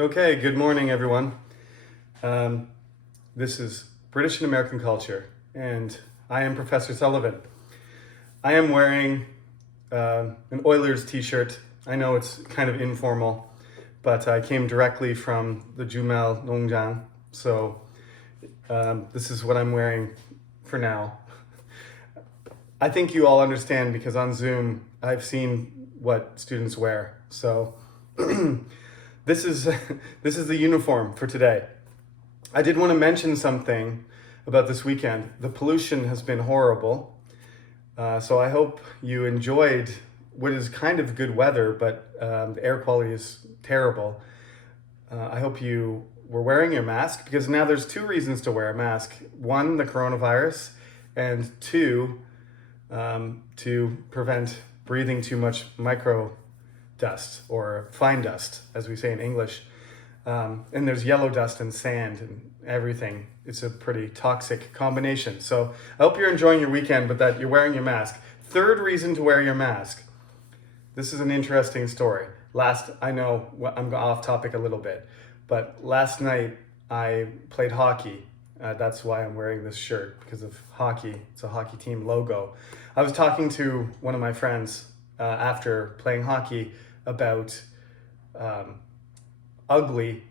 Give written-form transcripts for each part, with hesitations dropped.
Okay, good morning, everyone. This is British and American Culture, and I am Professor Sullivan. I am wearing an Oilers t-shirt. I know it's kind of informal, but I came directly from the Jumel Nongjiang, so this is what I'm wearing for now. I think you all understand because on Zoom, I've seen what students wear, so this is this is the uniform for today. I did want to mention something about this weekend. The pollution has been horrible, so I hope you enjoyed what is kind of good weather, but the air quality is terrible. I hope you were wearing your mask because now there's two reasons to wear a mask. One, the coronavirus, and two, to prevent breathing too much micro dust or fine dust, as we say in English. And there's yellow dust and sand and everything. It's a pretty toxic combination. So I hope you're enjoying your weekend, but that you're wearing your mask. Third reason to wear your mask. This is an interesting story. I know I'm off topic a little bit, but last night I played hockey. That's why I'm wearing this shirt, because of hockey. It's a hockey team logo. I was talking to one of my friends after playing hockey about ugly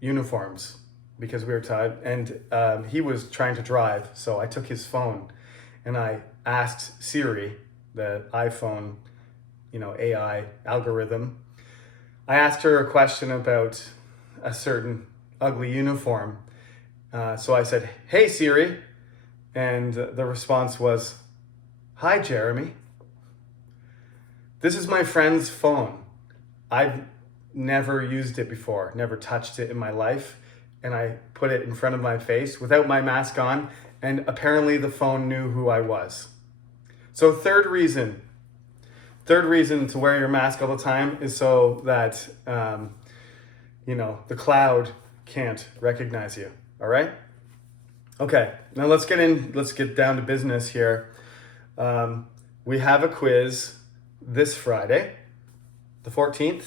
uniforms because we were tired, and he was trying to drive, so I took his phone and I asked Siri, the iPhone, AI algorithm. I asked her a question about a certain ugly uniform. So I said, "Hey Siri," and the response was, "Hi Jeremy." This is my friend's phone. I've never used it before, never touched it in my life, and I put it in front of my face without my mask on, and apparently the phone knew who I was. So third reason to wear your mask all the time is so that the cloud can't recognize you. All right? Okay, now let's get down to business here. We have a quiz this Friday, the 14th,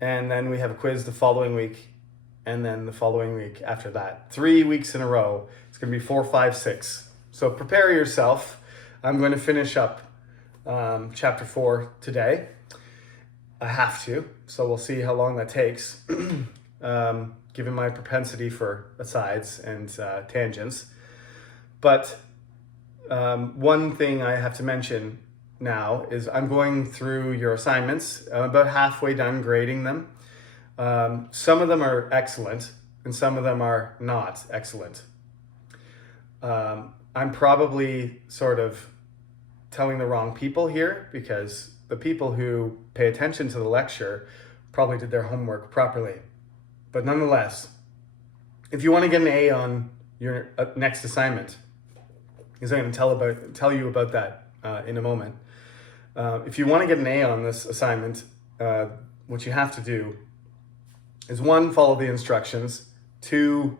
and then we have a quiz the following week, and then the following week after that. 3 weeks in a row. It's going to be 4, 5, 6. So prepare yourself. I'm going to finish up chapter 4 today. I have to, so we'll see how long that takes, given my propensity for asides and tangents. But one thing I have to mention now is I'm going through your assignments. I'm about halfway done grading them. Some of them are excellent and some of them are not excellent. I'm probably sort of telling the wrong people here because the people who pay attention to the lecture probably did their homework properly. But nonetheless, if you want to get an A on your next assignment, because I'm going to tell you about that in a moment. If you want to get an A on this assignment, what you have to do is 1, follow the instructions, 2,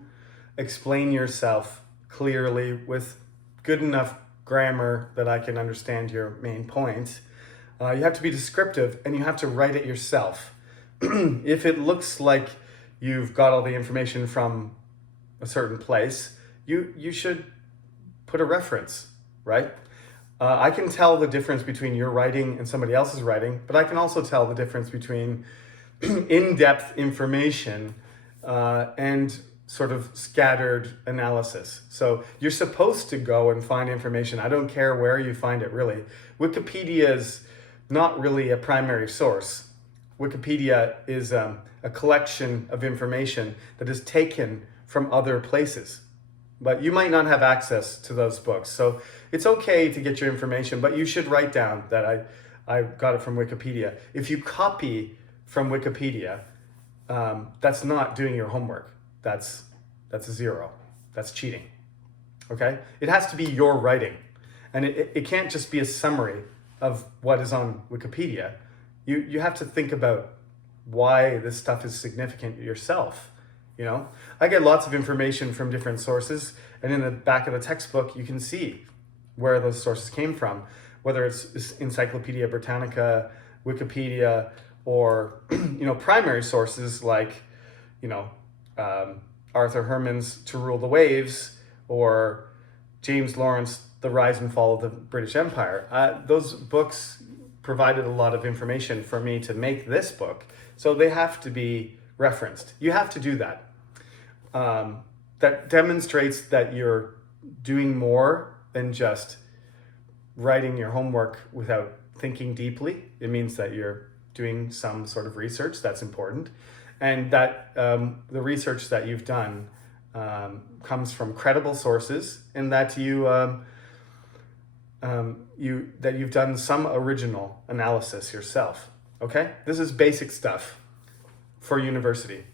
explain yourself clearly with good enough grammar that I can understand your main point. You have to be descriptive and you have to write it yourself. If it looks like you've got all the information from a certain place, you should put a reference, right? I can tell the difference between your writing and somebody else's writing, but I can also tell the difference between in-depth information and sort of scattered analysis. So you're supposed to go and find information. I don't care where you find it, really. Wikipedia is not really a primary source. Wikipedia is a collection of information that is taken from other places. But you might not have access to those books. So it's okay to get your information, but you should write down that I got it from Wikipedia. If you copy from Wikipedia, that's not doing your homework. That's a 0. That's cheating. Okay? It has to be your writing. And it can't just be a summary of what is on Wikipedia. You have to think about why this stuff is significant yourself. I get lots of information from different sources, and in the back of the textbook, you can see where those sources came from, whether it's Encyclopedia Britannica, Wikipedia, or, primary sources like, you know, Arthur Herman's To Rule the Waves, or James Lawrence, The Rise and Fall of the British Empire. Those books provided a lot of information for me to make this book, so they have to be referenced. You have to do that. That demonstrates that you're doing more than just writing your homework without thinking deeply. It means that you're doing some sort of research. That's important. And that the research that you've done comes from credible sources, and that that you've done some original analysis yourself. Okay? This is basic stuff for university.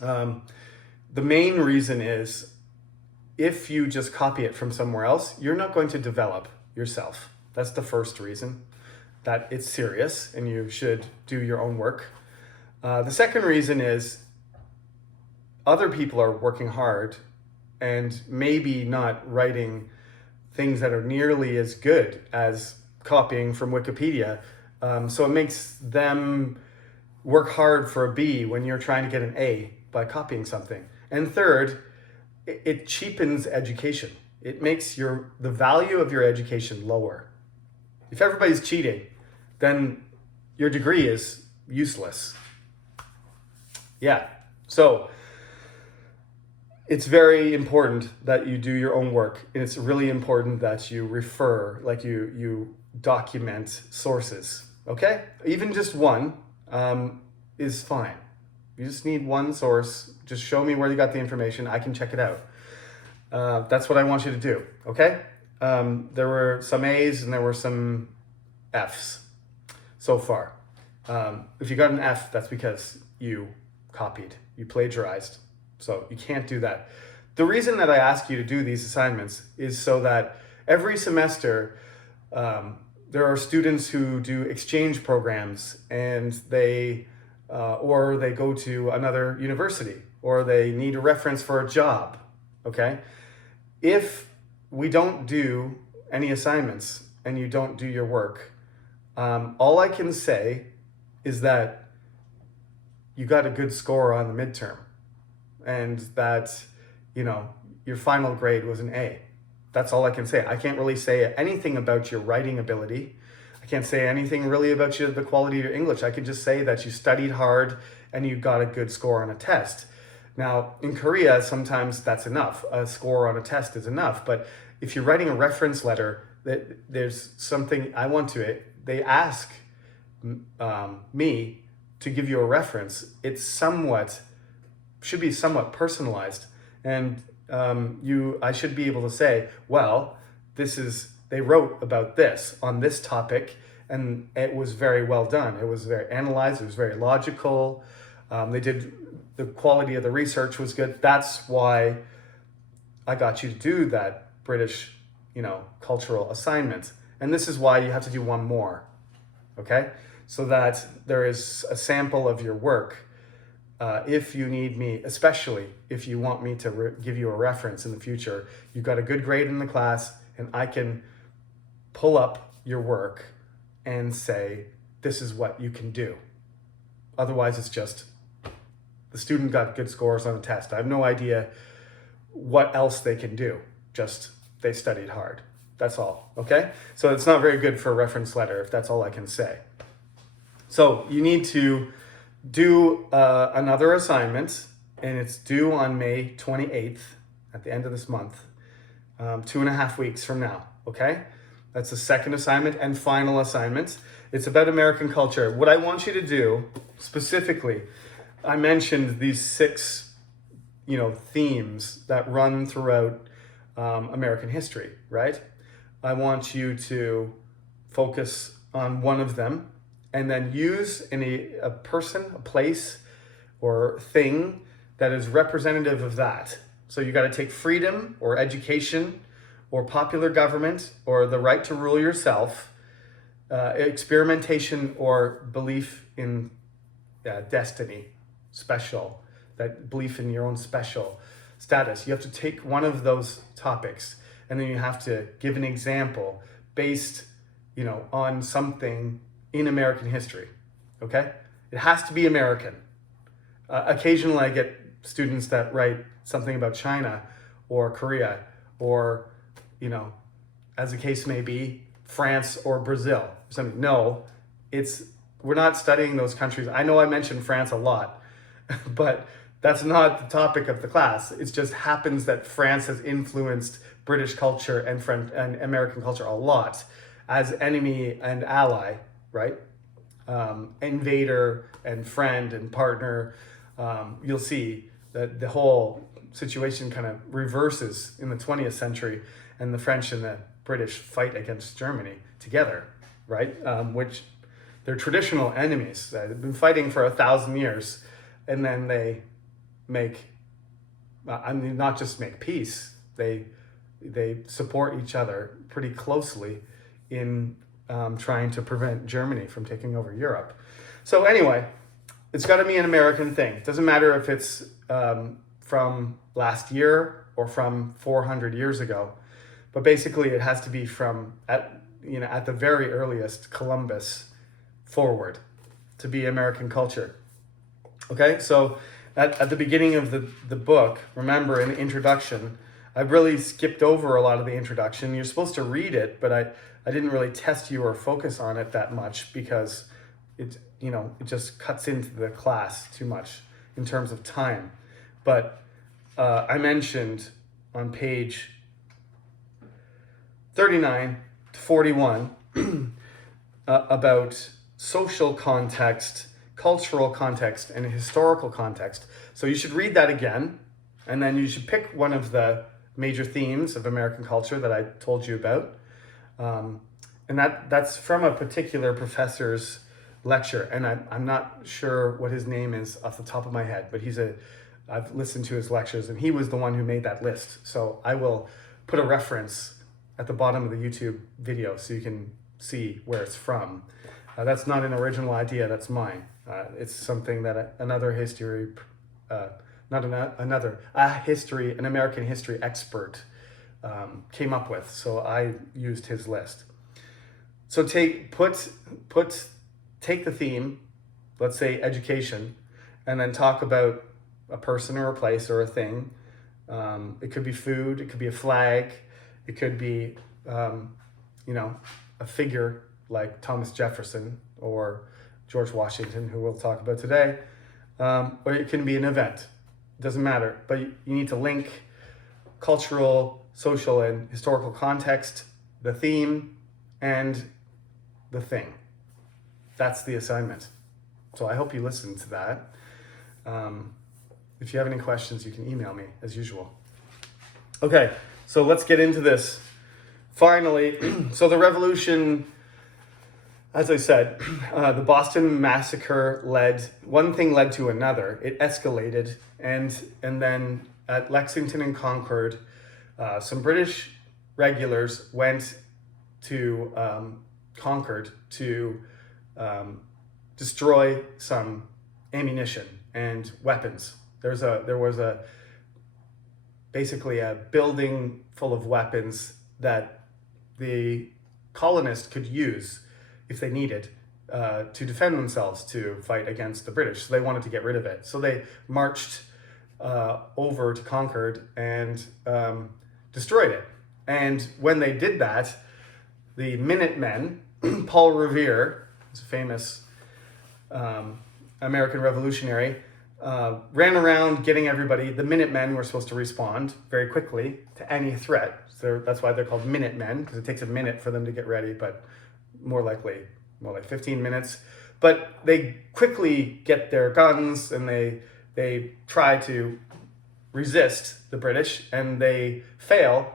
The main reason is, if you just copy it from somewhere else, you're not going to develop yourself. That's the first reason that it's serious and you should do your own work. The second reason is, other people are working hard and maybe not writing things that are nearly as good as copying from Wikipedia. So it makes them work hard for a B when you're trying to get an A by copying something. And third, it cheapens education. It makes the value of your education lower. If everybody's cheating, then your degree is useless. Yeah, so it's very important that you do your own work. And it's really important that you refer, like you document sources, okay? Even just one is fine. You just need one source. Just show me where you got the information. I can check it out. That's what I want you to do, okay? There were some A's and there were some F's so far. If you got an F, that's because you copied, you plagiarized. So you can't do that. The reason that I ask you to do these assignments is so that every semester there are students who do exchange programs, and or they go to another university, or they need a reference for a job, okay? If we don't do any assignments and you don't do your work, all I can say is that you got a good score on the midterm, and that, your final grade was an A. That's all I can say. I can't really say anything about your writing ability. I can't say anything really about the quality of your English. I can just say that you studied hard and you got a good score on a test. Now, in Korea, sometimes that's enough. A score on a test is enough. But if you're writing a reference letter, there's something they ask me to give you a reference. It should be somewhat personalized. And I should be able to say, well, they wrote about this on this topic, and it was very well done. It was very analyzed. It was very logical. The quality of the research was good. That's why I got you to do that British, cultural assignment. And this is why you have to do one more, okay? So that there is a sample of your work. If you need me, especially if you want me to give you a reference in the future, you've got a good grade in the class, and I can pull up your work and say, this is what you can do. Otherwise, it's just the student got good scores on a test. I have no idea what else they can do. Just they studied hard. That's all, okay? So it's not very good for a reference letter if that's all I can say. So you need to do another assignment, and it's due on May 28th at the end of this month, 2.5 weeks from now, okay? That's the second assignment and final assignment. It's about American culture. What I want you to do specifically, I mentioned these 6, themes that run throughout American history, right? I want you to focus on one of them, and then use a person, a place, or thing that is representative of that. So you got to take freedom, or education, or popular government, or the right to rule yourself, experimentation, or belief in destiny, special, that belief in your own special status. You have to take one of those topics, and then you have to give an example based, on something in American history. okay? It has to be American. Occasionally I get students that write something about China or Korea or, you know, as the case may be, France or Brazil. Something. No, we're not studying those countries. I know I mentioned France a lot, but that's not the topic of the class. It just happens that France has influenced British culture and American culture a lot as enemy and ally, right? Invader and friend and partner. You'll see that the whole situation kind of reverses in the 20th century, and the French and the British fight against Germany together, right? Which they're traditional enemies. They've been fighting for 1,000 years, and then they not just make peace. They support each other pretty closely in trying to prevent Germany from taking over Europe. So anyway, it's got to be an American thing. It doesn't matter if it's from last year or from 400 years ago, but basically it has to be from at the very earliest Columbus forward to be American culture. Okay, so at the beginning of the book, remember in the introduction, I really skipped over a lot of the introduction. You're supposed to read it, but I didn't really test you or focus on it that much because it just cuts into the class too much in terms of time. But I mentioned on page 39 to 41 about social context, cultural context, and historical context. So you should read that again, and then you should pick one of the major themes of American culture that I told you about. And that's from a particular professor's lecture, and I'm not sure what his name is off the top of my head, but I've listened to his lectures, and he was the one who made that list. So I will put a reference at the bottom of the YouTube video so you can see where it's from. That's not an original idea, that's mine. It's something that an American history expert came up with. So I used his list. So take the theme, let's say education, and then talk about a person or a place or a thing. It could be food, it could be a flag, it could be a figure like Thomas Jefferson or George Washington, who we'll talk about today, or it can be an event. It doesn't matter, but you need to link cultural, social, and historical context, the theme, and the thing. That's the assignment. So I hope you listen to that. If you have any questions, you can email me as usual. Okay, so let's get into this. Finally, so the revolution, as I said, the Boston Massacre one thing led to another. It escalated, and then at Lexington and Concord, some British regulars went to Concord to destroy some ammunition and weapons. There was basically a building full of weapons that the colonists could use if they needed to defend themselves, to fight against the British. So they wanted to get rid of it. So they marched over to Concord and destroyed it. And when they did that, the Minutemen, Paul Revere, who's a famous American revolutionary, ran around getting everybody. The Minutemen were supposed to respond very quickly to any threat. So that's why they're called Minutemen, because it takes a minute for them to get ready, but more like 15 minutes. But they quickly get their guns and they try to resist the British, and they fail,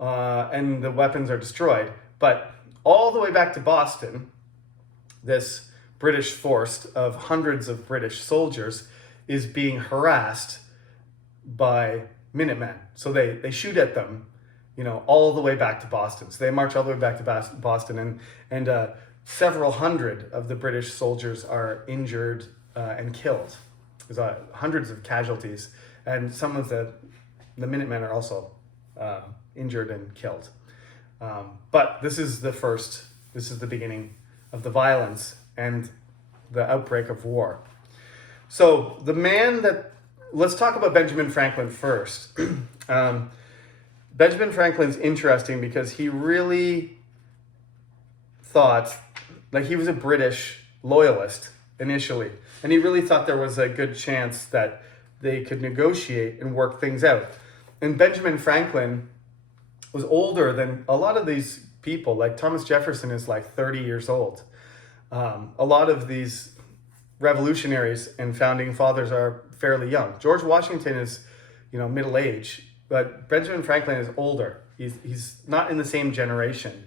and the weapons are destroyed. But all the way back to Boston, this British force of hundreds of British soldiers is being harassed by Minutemen. So they shoot at them, all the way back to Boston. So they march all the way back to Boston, and several hundred of the British soldiers are injured and killed. There's hundreds of casualties, and some of the Minutemen are also injured and killed. But this is the beginning of the violence, and the outbreak of war. So let's talk about Benjamin Franklin first. Benjamin Franklin's interesting because he really thought, like, he was a British loyalist initially, and he really thought there was a good chance that they could negotiate and work things out. And Benjamin Franklin was older than a lot of these people. Like Thomas Jefferson is like 30 years old. A lot of these revolutionaries and founding fathers are fairly young. George Washington is, middle age, but Benjamin Franklin is older. He's not in the same generation.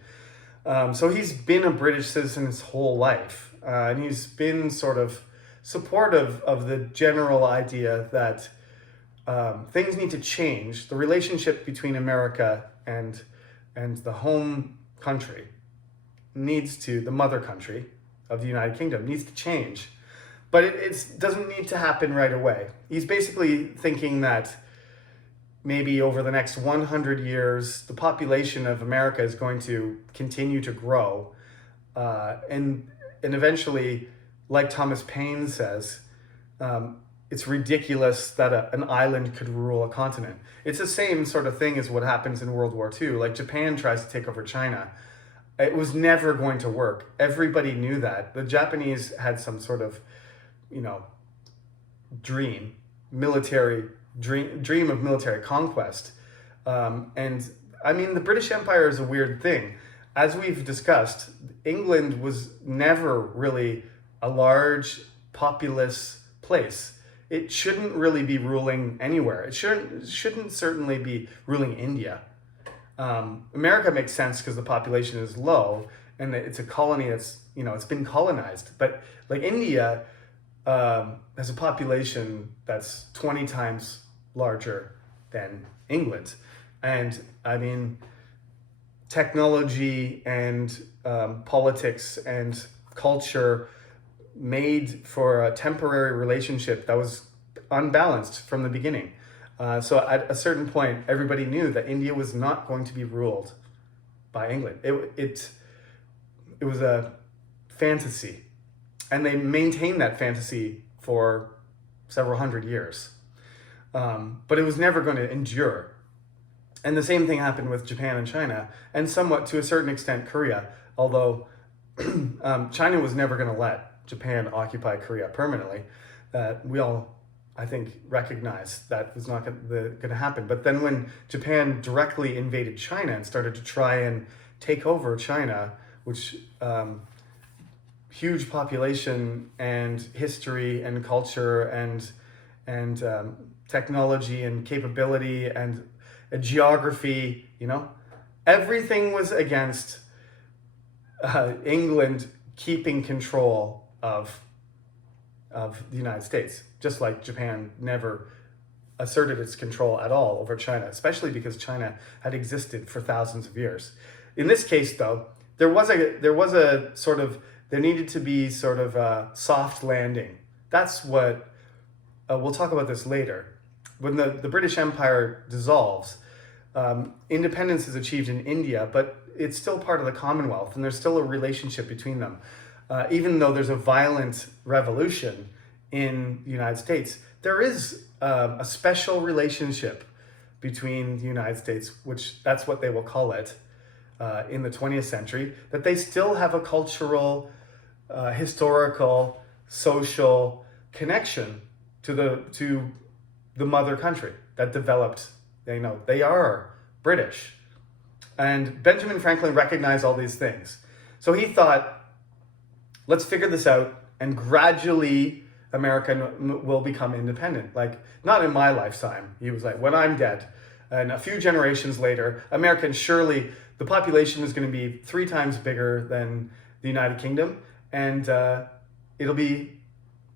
So he's been a British citizen his whole life. And he's been sort of supportive of the general idea that things need to change. The relationship between America and the home country the mother country of the United Kingdom needs to change. But it doesn't need to happen right away. He's basically thinking that maybe over the next 100 years, the population of America is going to continue to grow. And eventually, like Thomas Paine says, it's ridiculous that an island could rule a continent. It's the same sort of thing as what happens in World War II. Like Japan tries to take over China. It was never going to work. Everybody knew that. The Japanese had some sort of, dream of military conquest. And I mean, the British Empire is a weird thing. As we've discussed, England was never really a large, populous place. It shouldn't really be ruling anywhere. It shouldn't certainly be ruling India. America makes sense because the population is low and it's a colony that's, it's been colonized. But like India has a population that's 20 times larger than England. And I mean, technology and politics and culture made for a temporary relationship that was unbalanced from the beginning. So at a certain point, everybody knew that India was not going to be ruled by England. It was a fantasy, and they maintained that fantasy for several hundred years. But it was never going to endure. And the same thing happened with Japan and China, and somewhat to a certain extent Korea, although China was never going to let Japan occupy Korea permanently. We all, I think, recognize that was not going to happen. But then when Japan directly invaded China and started to try and take over China, which huge population and history and culture and technology and capability and geography, everything was against England keeping control of the United States, just like Japan never asserted its control at all over China, especially because China had existed for thousands of years. In this case, though, there needed to be sort of a soft landing. That's what, we'll talk about this later. When the British Empire dissolves, independence is achieved in India, but it's still part of the Commonwealth, and there's still a relationship between them. Even though there's a violent revolution in the United States, there is a special relationship between the United States, which that's what they will call it in the 20th century, that they still have a cultural, historical, social connection to the mother country that developed. They are British. And Benjamin Franklin recognized all these things. So he thought, let's figure this out, and gradually America will become independent. Like, not in my lifetime. He was like, when I'm dead, and a few generations later, surely the population is going to be 3 times bigger than the United Kingdom, and it'll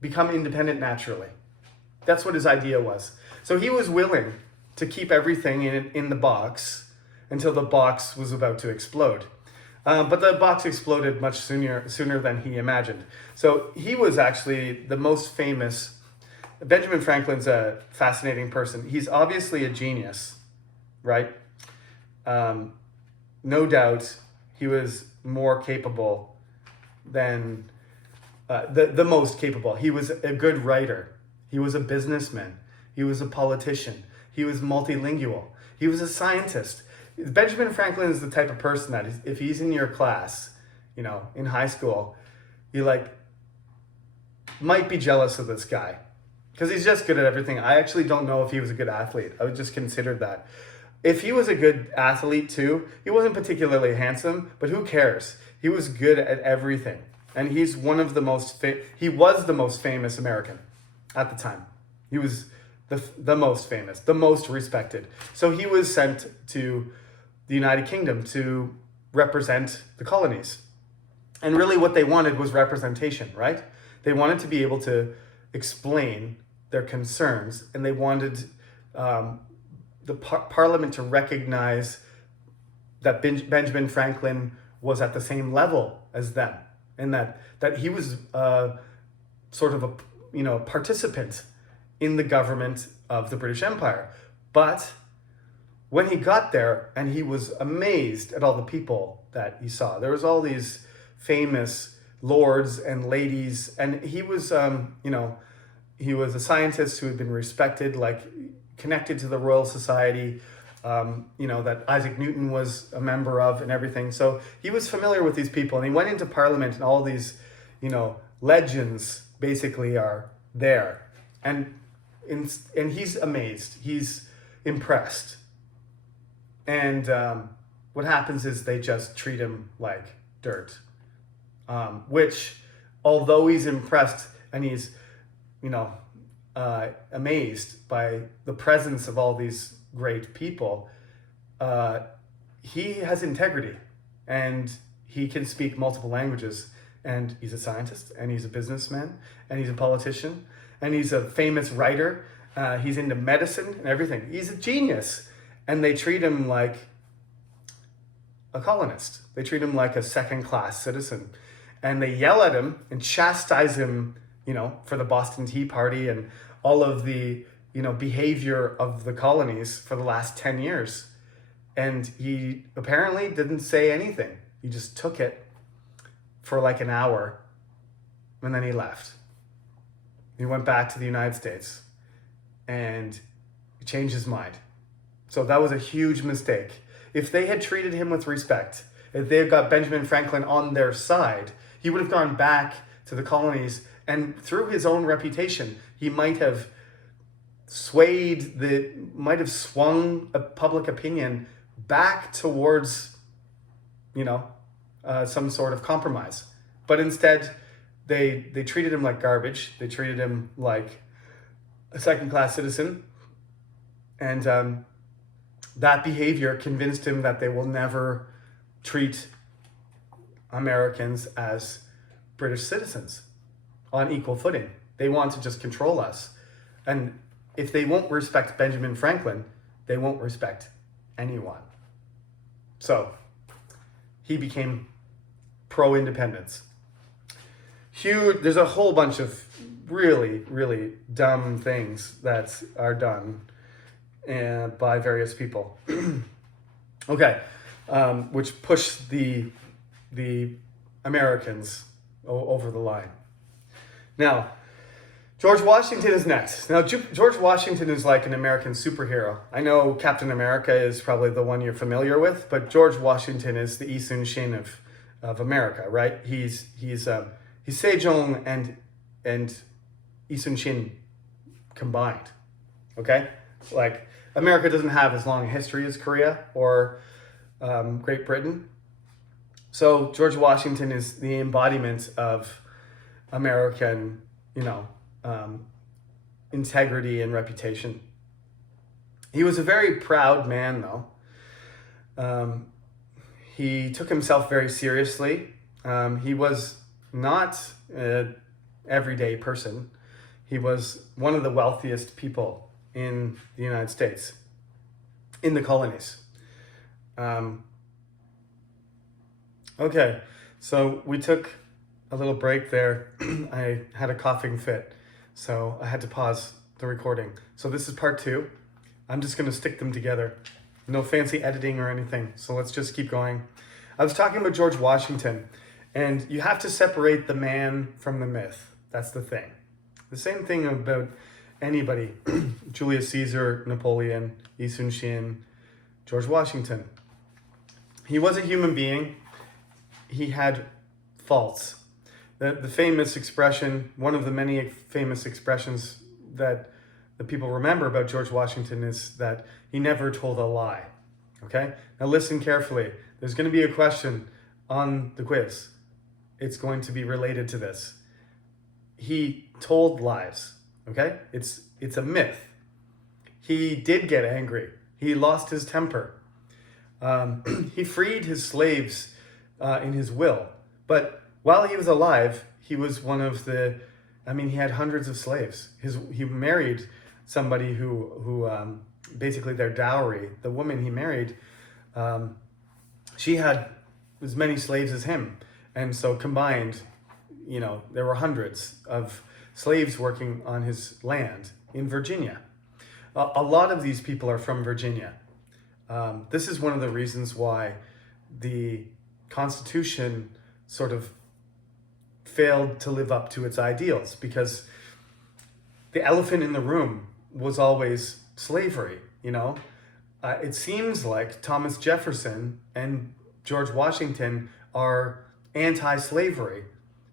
become independent naturally. That's what his idea was. So he was willing to keep everything in the box until the box was about to explode. But the box exploded much sooner than he imagined. So he was actually the most famous. Benjamin Franklin's a fascinating person. He's obviously a genius, right? No doubt he was more capable than the most capable. He was a good writer. He was a businessman. He was a politician. He was multilingual. He was a scientist. Benjamin Franklin is the type of person that if he's in your class, in high school, you might be jealous of this guy because he's just good at everything. I actually don't know if he was a good athlete. I would just consider that. If he was a good athlete too, he wasn't particularly handsome, but who cares? He was good at everything. And he's one of the he was the most famous American at the time. He was the most famous, the most respected. So he was sent to the United Kingdom to represent the colonies. And really what they wanted was representation, right? They wanted to be able to explain their concerns, and they wanted the Parliament to recognize that Benjamin Franklin was at the same level as them, and that he was sort of a participant in the government of the British Empire. But when he got there, and he was amazed at all the people that he saw, there was all these famous lords and ladies, and he was he was a scientist who had been respected, connected to the Royal Society, that Isaac Newton was a member of and everything. So he was familiar with these people, and he went into Parliament, and all these legends basically are there, and he's amazed, he's impressed, and what happens is they just treat him like dirt. Which, although he's impressed and he's, amazed by the presence of all these great people, he has integrity, and he can speak multiple languages, and he's a scientist, and he's a businessman, and he's a politician, and he's a famous writer. He's into medicine and everything. He's a genius, and they treat him like a colonist. They treat him like a second-class citizen. And they yell at him and chastise him, for the Boston Tea Party and all of the, behavior of the colonies for the last 10 years. And he apparently didn't say anything. He just took it for an hour, and then he left. He went back to the United States, and he changed his mind. So that was a huge mistake. If they had treated him with respect, if they had got Benjamin Franklin on their side, he would have gone back to the colonies, and through his own reputation, he might have swung a public opinion back towards, some sort of compromise. But instead, they treated him like garbage. They treated him like a second-class citizen, and that behavior convinced him that they will never treat Americans as British citizens on equal footing. They want to just control us. And if they won't respect Benjamin Franklin, they won't respect anyone. So he became pro-independence. There's a whole bunch of really, really dumb things that are done by various people. Okay. Which push the Americans over the line. Now, George Washington is next. Now, George Washington is like an American superhero. I know Captain America is probably the one you're familiar with, but George Washington is the Yi Sun-shin of America, right? He's Sejong and Yi Sun-shin combined. Okay, America doesn't have as long a history as Korea or Great Britain. So George Washington is the embodiment of American, integrity and reputation. He was a very proud man, though. He took himself very seriously. He was not an everyday person. He was one of the wealthiest people in the United States, in the colonies. Okay, so we took a little break there. I had a coughing fit, so I had to pause the recording. So this is part 2. I'm just going to stick them together. No fancy editing or anything, so let's just keep going. I was talking about George Washington, And you have to separate the man from the myth. That's the thing. The same thing about anybody. Julius Caesar, Napoleon, Yi Sun Shin, George Washington. He was a human being. He had faults. The famous expression, one of the many famous expressions that the people remember about George Washington is that he never told a lie. Okay? Now listen carefully. There's going to be a question on the quiz. It's going to be related to this. He told lies. Okay? It's a myth. He did get angry. He lost his temper. He freed his slaves in his will. But while he was alive, he was one of the, he had hundreds of slaves. He married somebody who basically their dowry, the woman he married, she had as many slaves as him. And so combined, there were hundreds of slaves working on his land in Virginia. A lot of these people are from Virginia. This is one of the reasons why the Constitution sort of failed to live up to its ideals, because the elephant in the room was always slavery. It seems like Thomas Jefferson and George Washington are anti-slavery,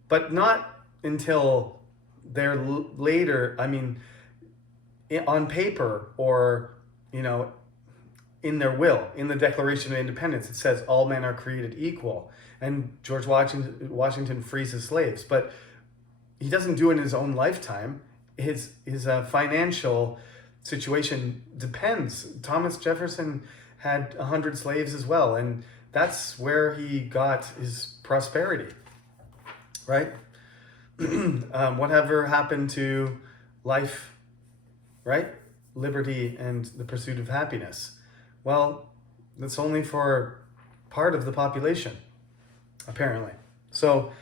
but not until they're later, on paper or, in their will, in the Declaration of Independence, it says all men are created equal. And George Washington frees his slaves, but he doesn't do it in his own lifetime. His financial situation depends. Thomas Jefferson had 100 slaves as well, and that's where he got his prosperity, right? Whatever happened to life, right? Liberty and the pursuit of happiness. Well, that's only for part of the population, apparently. So,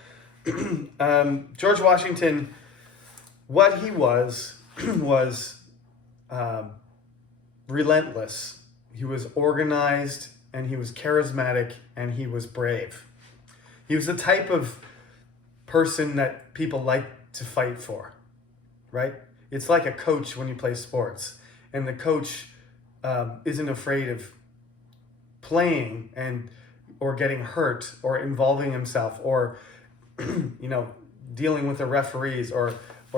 George Washington, what he was relentless. He was organized, and he was charismatic, and he was brave. He was the type of person that people like to fight for, right? It's like a coach when you play sports, and the coach isn't afraid of playing or getting hurt or involving himself or dealing with the referees or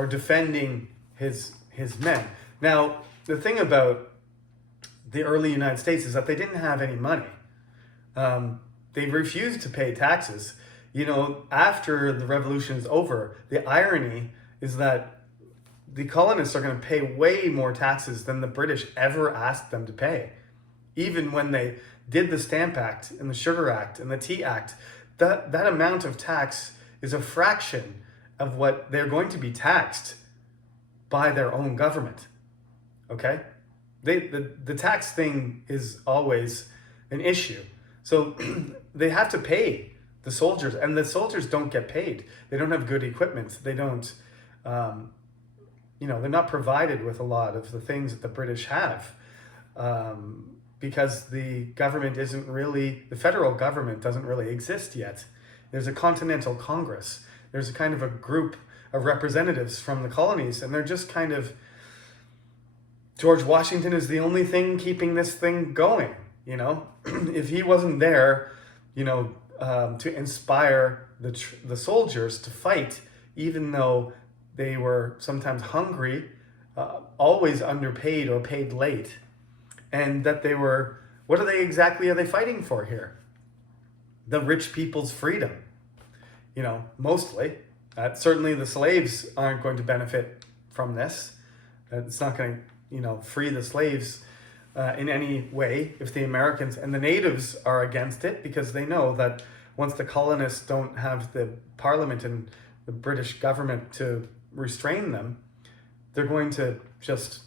defending his men. Now, the thing about the early United States is that they didn't have any money. They refused to pay taxes. After the revolution is over, the irony is that the colonists are going to pay way more taxes than the British ever asked them to pay. Even when they did the Stamp Act and the Sugar Act and the Tea Act, that amount of tax is a fraction of what they're going to be taxed by their own government. Okay? The tax thing is always an issue. So they have to pay the soldiers, and the soldiers don't get paid. They don't have good equipment. They don't, they're not provided with a lot of the things that the British have, because the federal government doesn't really exist yet. There's a Continental Congress. There's a kind of a group of representatives from the colonies, and they're just kind of, George Washington is the only thing keeping this thing going, If he wasn't there, to inspire the soldiers to fight, even though they were sometimes hungry, always underpaid or paid late, and that what are they fighting for here? The rich people's freedom, mostly. Certainly the slaves aren't going to benefit from this. It's not going to, free the slaves in any way if the Americans and the natives are against it, because they know that once the colonists don't have the parliament and the British government to restrain them, they're going to just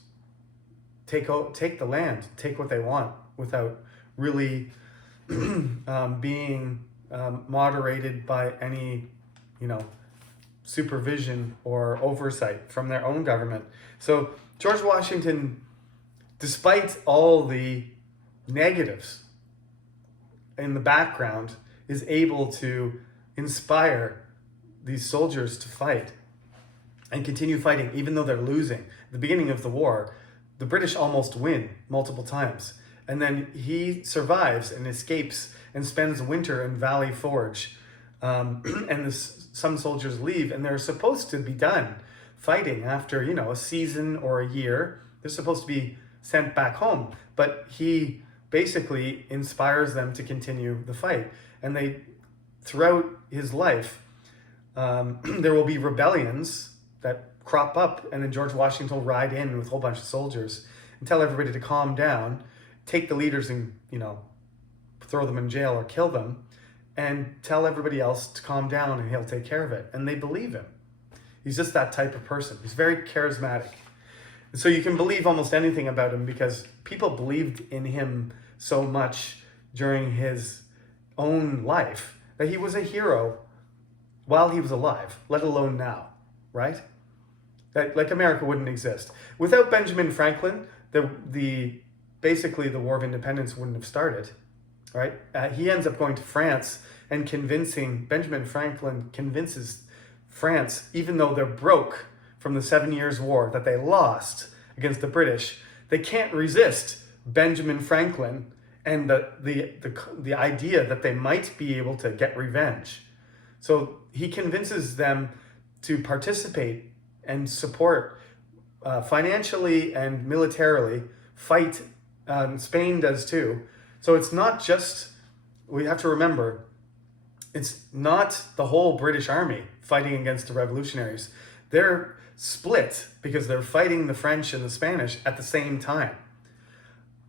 take the land, take what they want without really being moderated by any, supervision or oversight from their own government. So George Washington, despite all the negatives in the background, is able to inspire these soldiers to fight and continue fighting, even though they're losing. At the beginning of the war, the British almost win multiple times. And then he survives and escapes and spends winter in Valley Forge. And some soldiers leave, and they're supposed to be done fighting after, a season or a year. They're supposed to be sent back home. But he basically inspires them to continue the fight. And throughout his life, there will be rebellions that crop up, and then George Washington will ride in with a whole bunch of soldiers and tell everybody to calm down, take the leaders and, throw them in jail or kill them, and tell everybody else to calm down and he'll take care of it. And they believe him. He's just that type of person. He's very charismatic. So you can believe almost anything about him because people believed in him so much during his own life that he was a hero while he was alive, let alone now, right? That, like, America wouldn't exist. Without Benjamin Franklin, basically the War of Independence wouldn't have started, right? He ends up going to France and Benjamin Franklin convinces France, even though they're broke from the 7 Years' War that they lost against the British, they can't resist Benjamin Franklin and the idea that they might be able to get revenge. So he convinces them to participate and support financially and militarily, fight. Spain does too. So it's not just, we have to remember, it's not the whole British army fighting against the revolutionaries. They're split because they're fighting the French and the Spanish at the same time.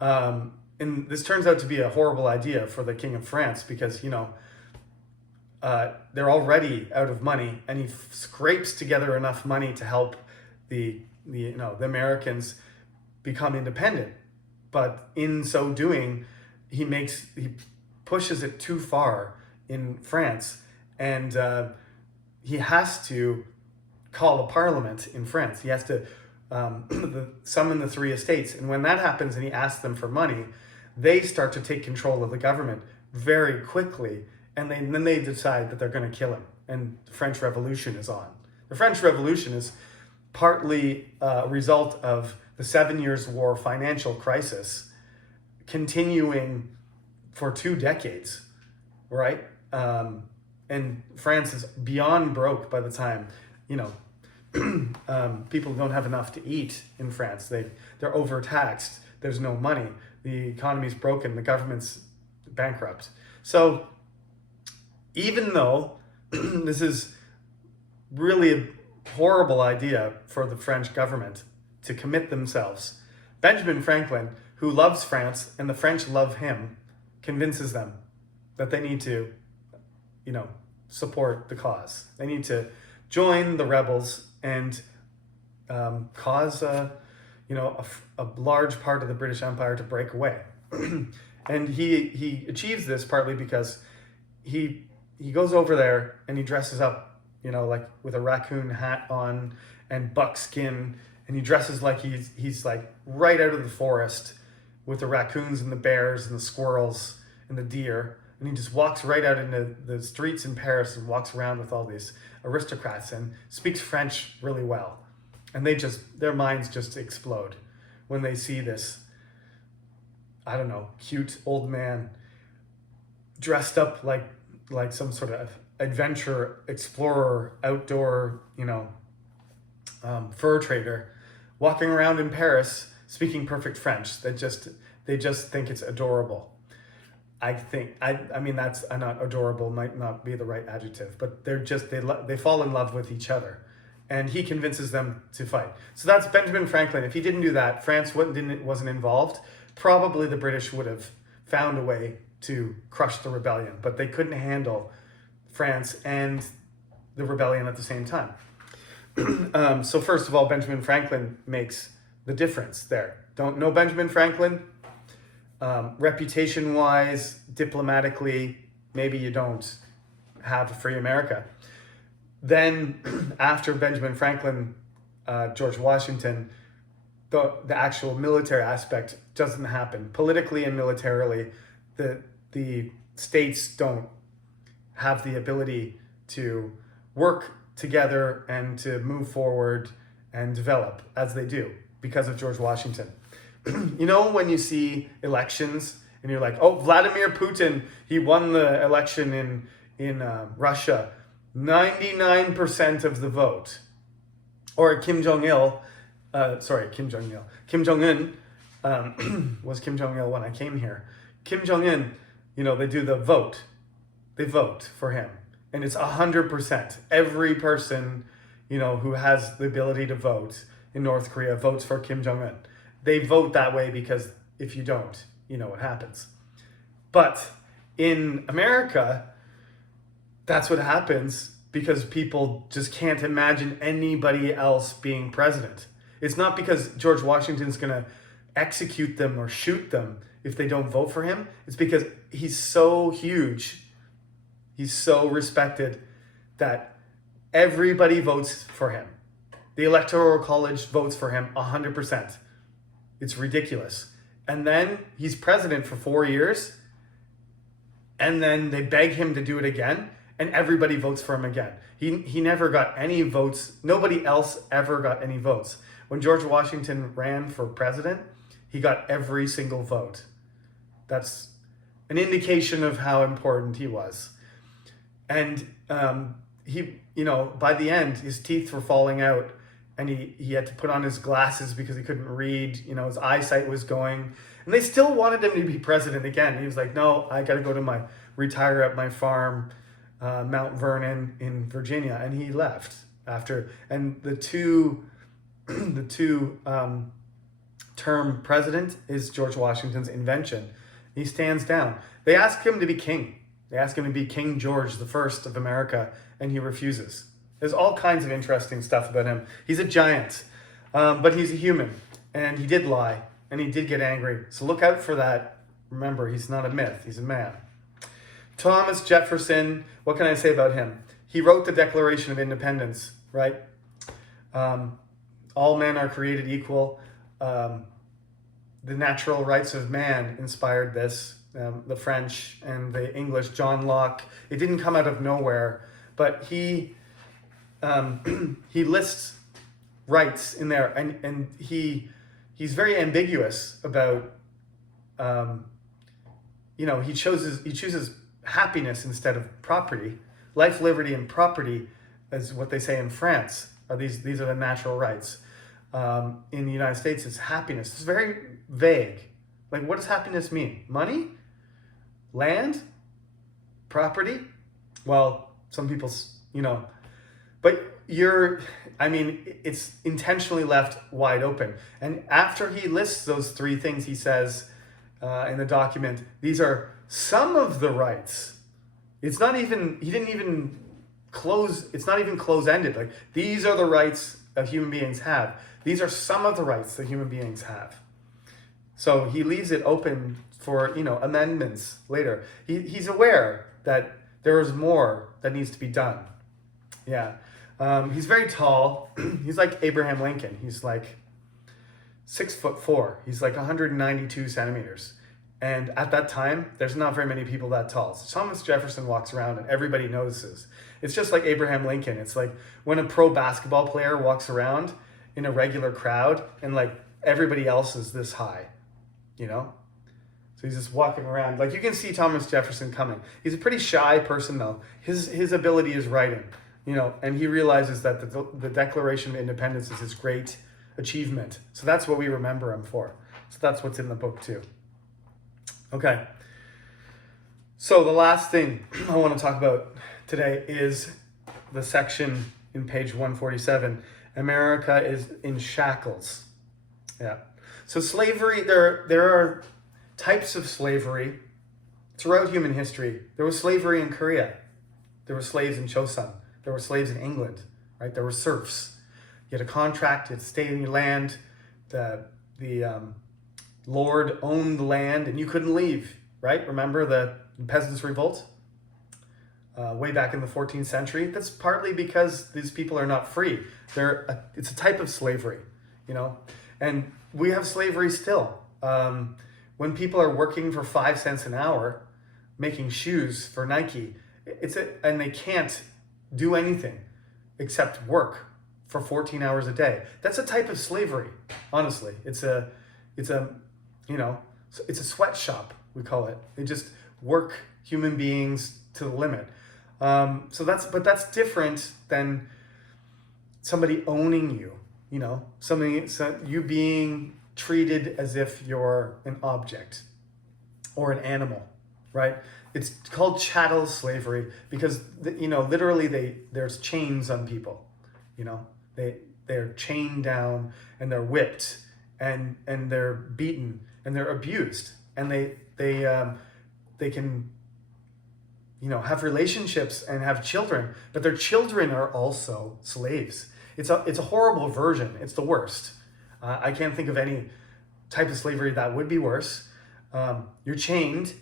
And this turns out to be a horrible idea for the King of France because, they're already out of money, and he scrapes together enough money to help the Americans become independent. But in so doing, he pushes it too far in France, and he has to call a parliament in France. He has to summon the three estates, and when that happens and he asks them for money, they start to take control of the government very quickly, and then they decide that they're going to kill him, and the French Revolution is on. The French Revolution is partly a result of the 7 Years' War financial crisis continuing for 2 decades, right? And France is beyond broke by the time, people don't have enough to eat in France. They're overtaxed. There's no money. The economy's broken. The government's bankrupt. So even though this is really a horrible idea for the French government to commit themselves, Benjamin Franklin, who loves France and the French love him, convinces them that they need to, support the cause. They need to join the rebels and cause a large part of the British Empire to break away. And he achieves this partly because he goes over there and he dresses up, like with a raccoon hat on and buckskin, and he dresses like he's like right out of the forest with the raccoons and the bears and the squirrels and the deer. And he just walks right out into the streets in Paris and walks around with all these aristocrats and speaks French really well. And their minds just explode when they see this, cute old man dressed up like some sort of adventure explorer, outdoor, fur trader, walking around in Paris speaking perfect French. They just think it's adorable. That's not adorable, might not be the right adjective, but they fall in love with each other, and he convinces them to fight. So that's Benjamin Franklin. If he didn't do that, France wasn't involved. Probably the British would have found a way to crush the rebellion, but they couldn't handle France and the rebellion at the same time. So first of all, Benjamin Franklin makes the difference there. Don't know Benjamin Franklin? Reputation-wise, diplomatically, maybe you don't have a free America. Then after Benjamin Franklin, George Washington, the actual military aspect doesn't happen. Politically and militarily, the states don't have the ability to work together and to move forward and develop as they do because of George Washington. You know, when you see elections and you're like, oh, Vladimir Putin, he won the election in Russia, 99% of the vote. Or Kim Jong-un was Kim Jong-il when I came here. Kim Jong-un, you know, they do the vote. They vote for him. And it's 100%. Every person, you know, who has the ability to vote in North Korea votes for Kim Jong-un. They vote that way because if you don't, you know what happens. But in America, that's what happens because people just can't imagine anybody else being president. It's not because George Washington's going to execute them or shoot them if they don't vote for him. It's because he's so huge, he's so respected that everybody votes for him. The Electoral College votes for him 100%. It's ridiculous. And then he's president for 4 years, and then they beg him to do it again, and everybody votes for him again. He never got any votes. Nobody else ever got any votes. When George Washington ran for president, he got every single vote. That's an indication of how important he was. And he, you know, by the end, his teeth were falling out, and he had to put on his glasses because he couldn't read. You know, his eyesight was going. And they still wanted him to be president again. He was like, no, I got to go to retire at my farm, Mount Vernon in Virginia. And he left after. And the two term president is George Washington's invention. He stands down. They ask him to be king. They ask him to be King George the First of America, and he refuses. There's all kinds of interesting stuff about him. He's a giant, but he's a human, and he did lie, and he did get angry. So look out for that. Remember, he's not a myth. He's a man. Thomas Jefferson, what can I say about him? He wrote the Declaration of Independence, right? All men are created equal. The natural rights of man inspired this. The French and the English, John Locke. It didn't come out of nowhere, but he lists rights in there, and he's very ambiguous about he chooses happiness instead of property. Life, liberty, and property, is what they say in France. These are the natural rights. In the United States, it's happiness. It's very vague. Like, what does happiness mean? Money? Land? Property? Well, some people, but it's intentionally left wide open. And after he lists those three things, he says in the document, these are some of the rights. It's not even close-ended. Like, these are the rights that human beings have. These are some of the rights that human beings have. So he leaves it open for, amendments later. He's aware that there is more that needs to be done. Yeah. He's very tall. He's like Abraham Lincoln. He's like 6'4". He's like 192 centimeters. And at that time, there's not very many people that tall. So Thomas Jefferson walks around and everybody notices. It's just like Abraham Lincoln. It's like when a pro basketball player walks around in a regular crowd and like everybody else is this high, So he's just walking around. Like, you can see Thomas Jefferson coming. He's a pretty shy person though. His ability is writing, and he realizes that the Declaration of Independence is his great achievement. So that's what we remember him for. So that's what's in the book too. Okay. So the last thing I want to talk about today is the section in page 147. America is in shackles. Yeah. So slavery, there are types of slavery throughout human history. There was slavery in Korea. There were slaves in Chosun. There were slaves in England, right? There were serfs. You had a contract, you had to stay in your land. The Lord owned the land and you couldn't leave, right? Remember the Peasants' Revolt? Way back in the 14th century. That's partly because these people are not free. It's a type of slavery, and we have slavery still. When people are working for 5 cents an hour, making shoes for Nike, and they can't do anything except work for 14 hours a day. That's a type of slavery, honestly. It's a, you know, it's a sweatshop, we call it. They just work human beings to the limit. But that's different than somebody owning you, you being treated as if you're an object or an animal, right? It's called chattel slavery because, literally there's chains on people, they're chained down and they're whipped and they're beaten and they're abused and they can, have relationships and have children, but their children are also slaves. It's a horrible version. It's the worst. I can't think of any type of slavery that would be worse. You're chained.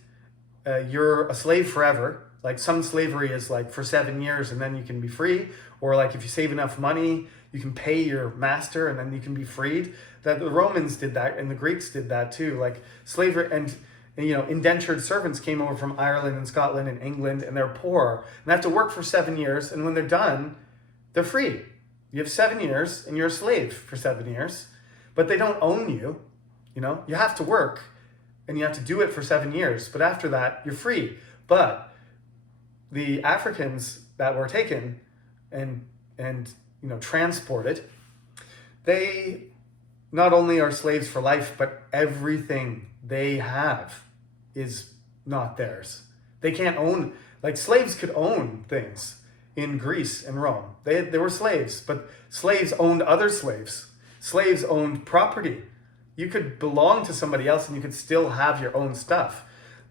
You're a slave forever. Like some slavery is like for 7 years and then you can be free. Or like if you save enough money, you can pay your master and then you can be freed. That the Romans did that and the Greeks did that too. Like slavery and indentured servants came over from Ireland and Scotland and England and they're poor and they have to work for 7 years. And when they're done, they're free. You have 7 years and you're a slave for 7 years, but they don't own you. You have to work and you have to do it for 7 years. But after that, you're free. But the Africans that were taken and transported, they not only are slaves for life, but everything they have is not theirs. They can't own, like slaves could own things in Greece and Rome. They were slaves, but slaves owned other slaves. Slaves owned property. You could belong to somebody else and you could still have your own stuff.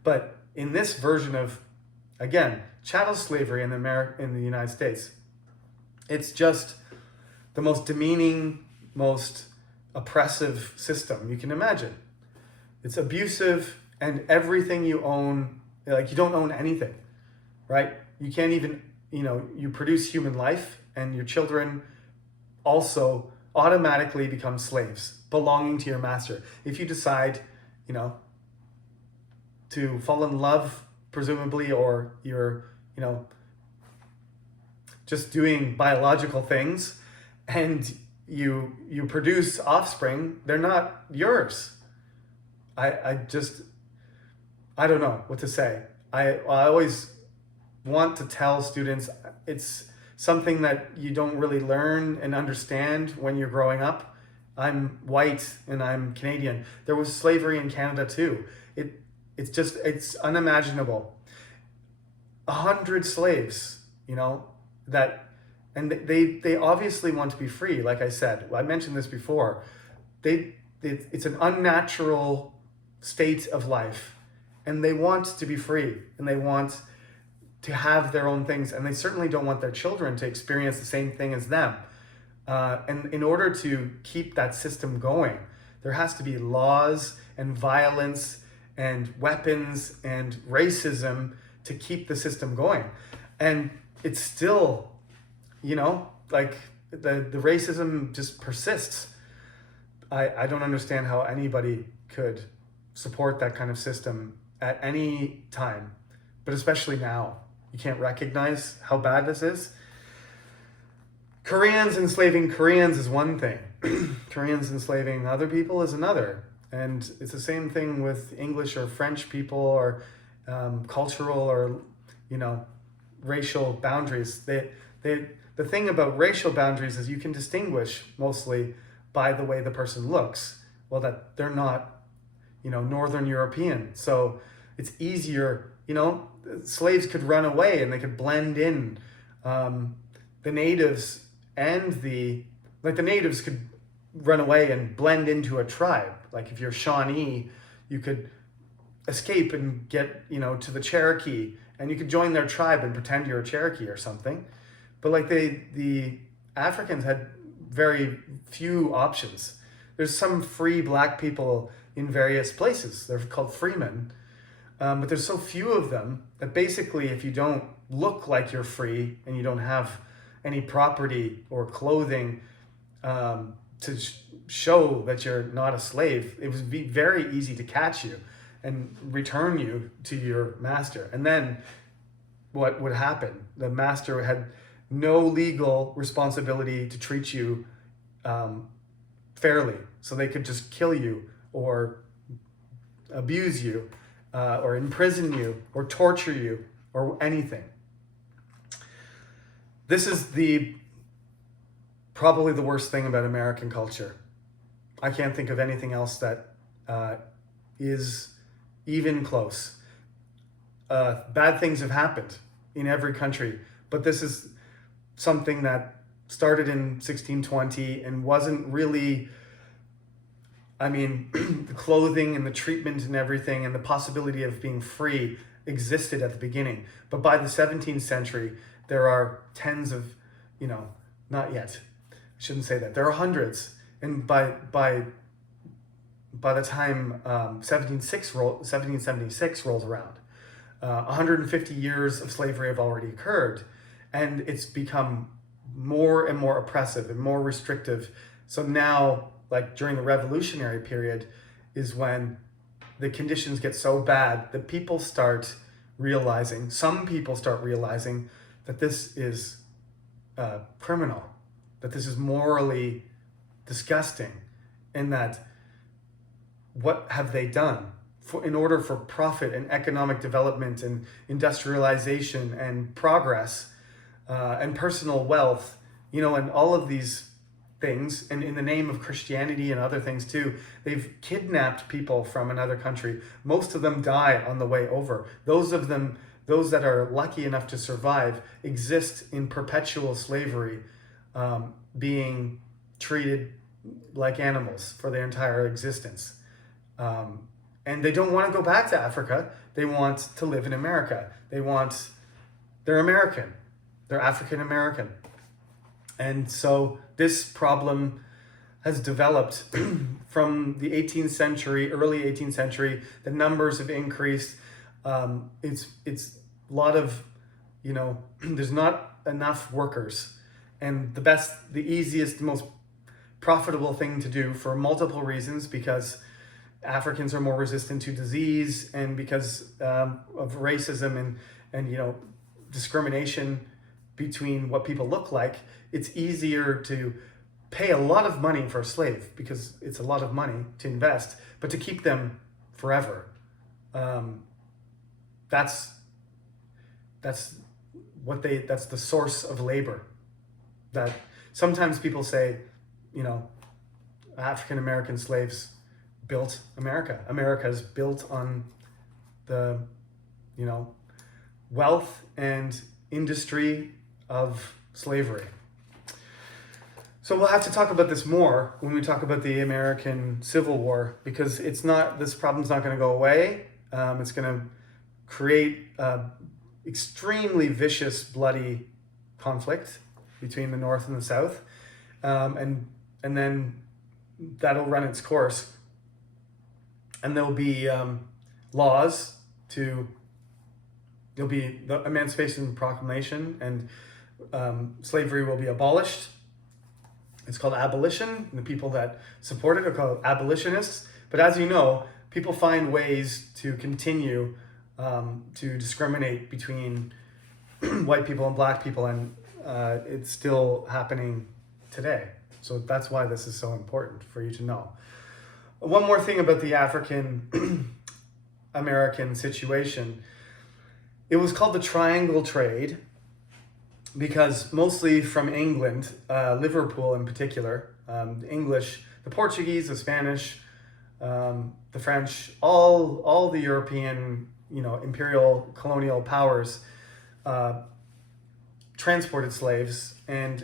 But in this version of, again, chattel slavery in the United States, it's just the most demeaning, most oppressive system you can imagine. It's abusive and everything you own, like you don't own anything, right? You can't even, you produce human life and your children also automatically become slaves belonging to your master. If you decide, to fall in love, presumably, or you're, just doing biological things and you produce offspring, they're not yours. I don't know what to say. I always want to tell students it's something that you don't really learn and understand when you're growing up. I'm white and I'm Canadian. There was slavery in Canada too. It's unimaginable. 100 slaves, and they obviously want to be free. Like I said, I mentioned this before. It's an unnatural state of life, and they want to be free, and they want to have their own things, and they certainly don't want their children to experience the same thing as them. And in order to keep that system going, there has to be laws and violence and weapons and racism to keep the system going. And it's still, like the racism just persists. I don't understand how anybody could support that kind of system at any time, but especially now. You can't recognize how bad this is. Koreans enslaving Koreans is one thing. Koreans enslaving other people is another. And it's the same thing with English or French people or cultural or, racial boundaries. The thing about racial boundaries is you can distinguish mostly by the way the person looks. Well, that they're not, Northern European. So it's easier, slaves could run away and they could blend in. The natives and the natives could run away and blend into a tribe. Like if you're Shawnee, you could escape and get, to the Cherokee and you could join their tribe and pretend you're a Cherokee or something. But like the Africans had very few options. There's some free black people in various places. They're called freemen. But there's so few of them that basically if you don't look like you're free and you don't have any property or clothing to show that you're not a slave, it would be very easy to catch you and return you to your master. And then what would happen? The master had no legal responsibility to treat you fairly. So they could just kill you or abuse you or imprison you or torture you or anything. This is probably the worst thing about American culture. I can't think of anything else that is even close. Bad things have happened in every country, but this is something that started in 1620 and wasn't really, I mean, the clothing and the treatment and everything and the possibility of being free existed at the beginning. But by the 17th century, there are tens of, not yet, I shouldn't say that, there are hundreds. And by the time 1776 rolls around, 150 years of slavery have already occurred, and it's become more and more oppressive and more restrictive. So now, like during the revolutionary period, is when the conditions get so bad that some people start realizing that this is criminal, that this is morally disgusting, and that what have they done in order for profit and economic development and industrialization and progress and personal wealth, and all of these things, and in the name of Christianity and other things too, they've kidnapped people from another country. Most of them die on the way over. Those that are lucky enough to survive exist in perpetual slavery, being treated like animals for their entire existence. And they don't want to go back to Africa. They want to live in America. They're American. They're African American. And so this problem has developed from the 18th century, early 18th century. The numbers have increased. It's a lot of, there's not enough workers. And the easiest, most profitable thing to do for multiple reasons, because Africans are more resistant to disease, and because of racism and discrimination between what people look like, it's easier to pay a lot of money for a slave because it's a lot of money to invest, but to keep them forever, that's the source of labor. That sometimes people say, African American slaves built America. America is built on the, wealth and industry of slavery. So we'll have to talk about this more when we talk about the American Civil War, because this problem's not going to go away. It's going to create extremely vicious, bloody conflict between the North and the South, and then that'll run its course. And there'll be laws there'll be the Emancipation Proclamation, and slavery will be abolished. It's called abolition, and the people that support it are called abolitionists. But as you know, people find ways to continue to discriminate between white people and black people, and it's still happening today. So that's why this is so important for you to know. One more thing about the African American situation. It was called the Triangle Trade because mostly from England, Liverpool in particular, the English, the Portuguese, the Spanish, the French, all the European, imperial colonial powers transported slaves and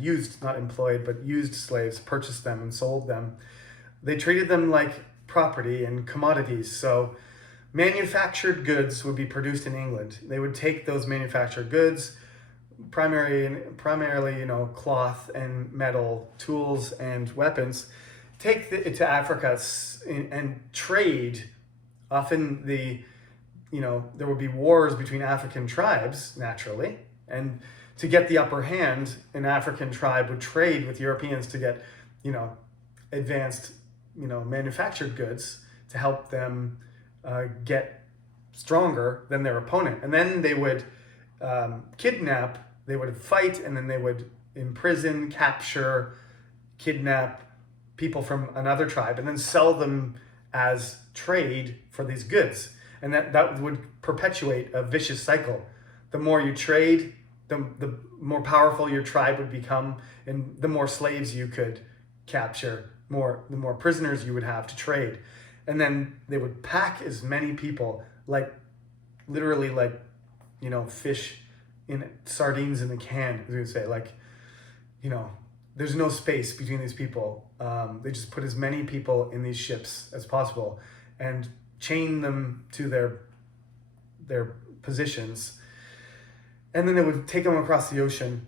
used slaves, purchased them and sold them. They treated them like property and commodities. So manufactured goods would be produced in England. They would take those manufactured goods, primarily, cloth and metal, tools and weapons, take it to Africa and trade. Often there would be wars between African tribes, naturally, and to get the upper hand, an African tribe would trade with Europeans to get, advanced, manufactured goods to help them get stronger than their opponent. And then they would kidnap they would fight, and then they would imprison, capture, kidnap people from another tribe, and then sell them as trade for these goods. And that would perpetuate a vicious cycle. The more you trade, the more powerful your tribe would become, and the more slaves you could capture, the more prisoners you would have to trade. And then they would pack as many people, literally fish in sardines in a can, as we would say, there's no space between these people. They just put as many people in these ships as possible and chain them to their positions. And then they would take them across the ocean,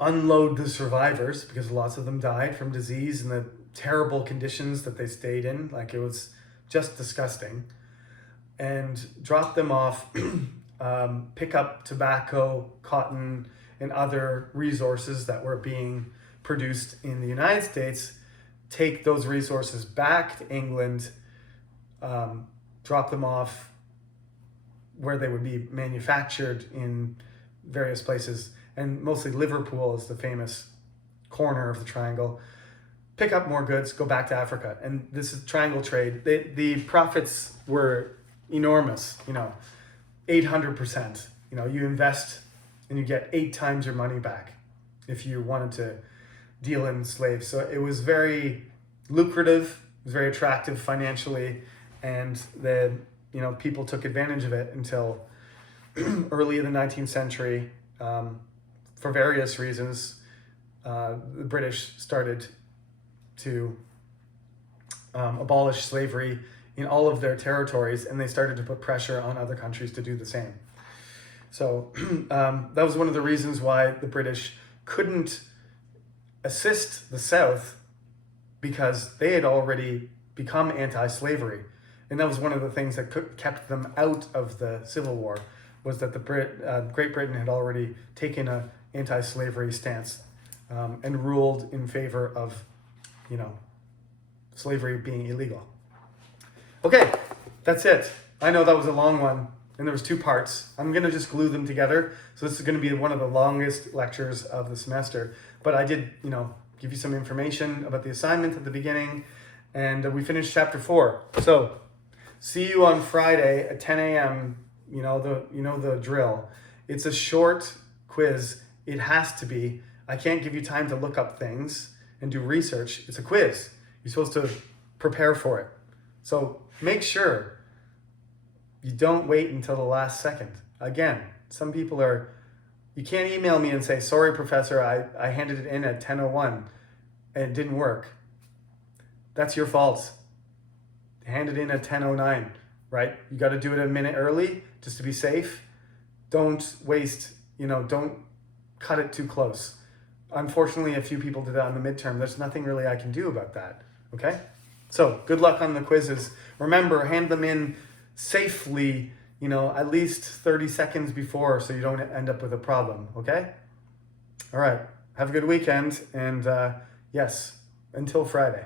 unload the survivors, because lots of them died from disease and the terrible conditions that they stayed in. It was just disgusting. And drop them off, pick up tobacco, cotton, and other resources that were being produced in the United States, take those resources back to England, drop them off where they would be manufactured in various places, and mostly Liverpool is the famous corner of the triangle. Pick up more goods, go back to Africa. And this is triangle trade. The profits were enormous, 800%. You invest and you get 8 times your money back if you wanted to deal in slaves. So it was very lucrative, it was very attractive financially, and people took advantage of it until early in the 19th century. For various reasons, the British started to abolish slavery in all of their territories, and they started to put pressure on other countries to do the same. So that was one of the reasons why the British couldn't assist the South, because they had already become anti-slavery. And that was one of the things that kept them out of the Civil War, was that Great Britain had already taken an anti-slavery stance and ruled in favor of, slavery being illegal. Okay, that's it. I know that was a long one, and there was 2 parts. I'm going to just glue them together. So this is going to be one of the longest lectures of the semester. But I did, give you some information about the assignment at the beginning, and we finished chapter 4. So see you on Friday at 10 a.m. You know the drill. It's a short quiz. It has to be. I can't give you time to look up things and do research. It's a quiz. You're supposed to prepare for it. So make sure you don't wait until the last second. Again, some people you can't email me and say, sorry, professor, I handed it in at 10:01 and it didn't work. That's your fault. Hand it in at 10:09, right? You got to do it a minute early just to be safe. Don't waste, don't cut it too close. Unfortunately, a few people did that on the midterm. There's nothing really I can do about that, okay? So good luck on the quizzes. Remember, hand them in safely, at least 30 seconds before, so you don't end up with a problem, okay? All right, have a good weekend, and yes, until Friday.